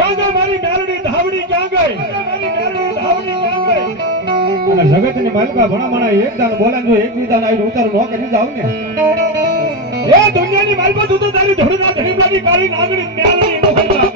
ક્યાં ગઈ મારી મેરડી ધાવડી ક્યાં ગઈ મારી મેરડી ધાવડી ક્યાં ગઈ અને જગતની માલિકા ભણામણા એક દાન બોલાન જો એક વિધાન આઈ ઉતાર નો કરી જાવ ને એ દુનિયાની માલિકા તું તો તારી ધોળના ધણીબાની કાળી નાગણી મેરડી નો ખઈલા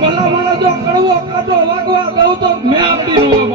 ભલા માણસ જો કડવો કાટો વાગવા દઉં તો મેં આપડી નું